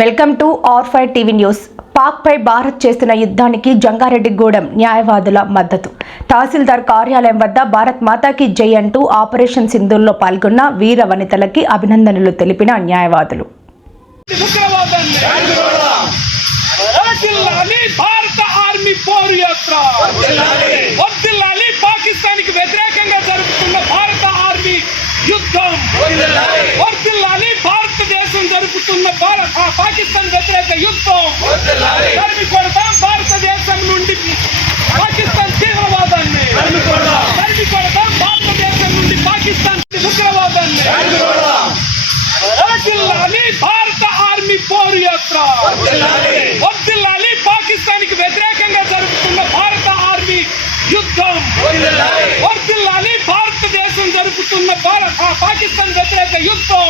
Welcome to R5 TV news. Pak పై భారత్ చేస్తున్న యుద్ధానికి జంగారెడ్డిగూడెం న్యాయవాదుల మద్దతు. తహసీల్దార్ కార్యాలయం వద్ద భారత్ మాతాకి జై అంటూ ఆపరేషన్ సింధూర్లో పాల్గొన్న వీర వనితలకి అభినందనలు తెలిపిన న్యాయవాదులు. భారతదేశం జరుపుతున్న పాకిస్తాన్ వ్యతిరేక యుద్ధం తరిమి కొడతాం. భారతదేశం నుండి పాకిస్తాన్ తీవ్రవాదాన్ని తరిమి కొడతాం. భారతదేశం నుండి పాకిస్తాన్ ఉగ్రవాదాన్ని భారత ఆర్మీ పోరు యాత్ర వర్ధిల్లాలి. పాకిస్తాన్కి వ్యతిరేకంగా జరుపుతున్న భారత ఆర్మీ యుద్ధం వర్ధిల్లాలి. భారతదేశం జరుపుతున్న పాకిస్తాన్ వ్యతిరేక యుద్ధం